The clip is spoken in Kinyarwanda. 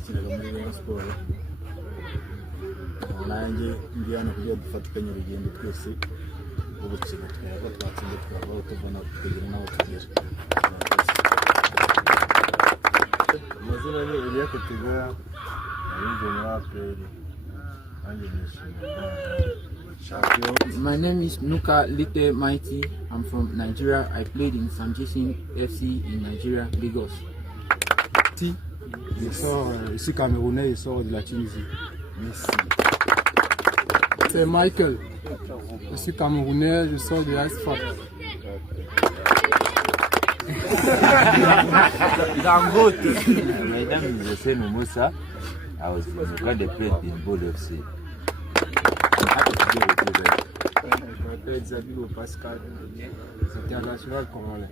nakinaga muri Rayon Sport nanjye ndi hano kugira dufatikanye urugendo twese ubukina twaba twatsinze twaba tubona kugira naho tugera. Amazina ni Elia Kutugura narize muri APR nanjye nishimye. My name is Nuka Lite Mighty. I'm from Nigeria. I played in Samjisin FC in Nigeria, Lagos. Il sort ici camerounais, il sort de la Tunisie. Merci. C'est Michael. Je suis camerounais, je sors de l'ASFA. Dangote. My name is Hussein Musa. I was in Uganda played in Bold FC. I'm happy to be with you guys. Je m'appelle Zabilo Pascal. C'est international congolais.